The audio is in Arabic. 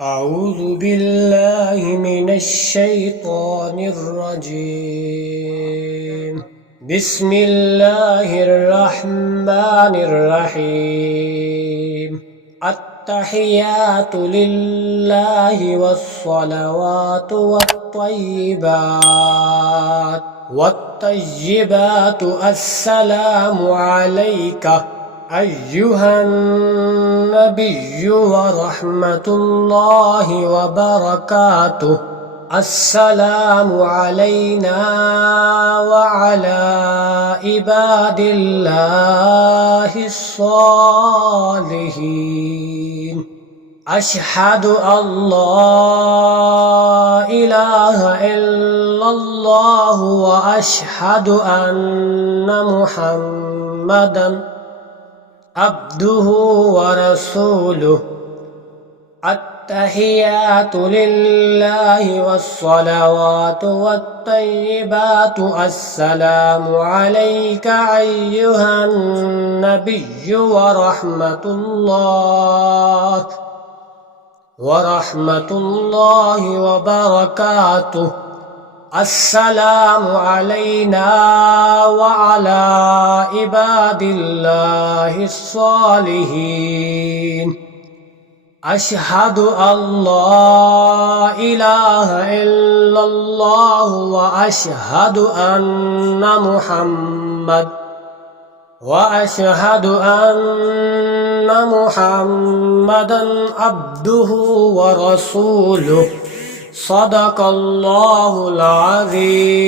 أعوذ بالله من الشيطان الرجيم. بسم الله الرحمن الرحيم. التحيات لله والصلوات والطيبات السلام عليك أيها النبي ورحمة الله وبركاته. السلام علينا وعلى عباد الله الصالحين. أشهد أن لا إله إلا الله وأشهد أن محمدًا عبده ورسوله. التحيات لله والصلوات والطيبات السلام عليك أيها النبي ورحمة الله وبركاته. السلام علينا وعلى عباد الله الصالحين. أشهد أن لا إله إلا الله وأشهد أن محمدًا عبده ورسوله. صدق الله العظيم.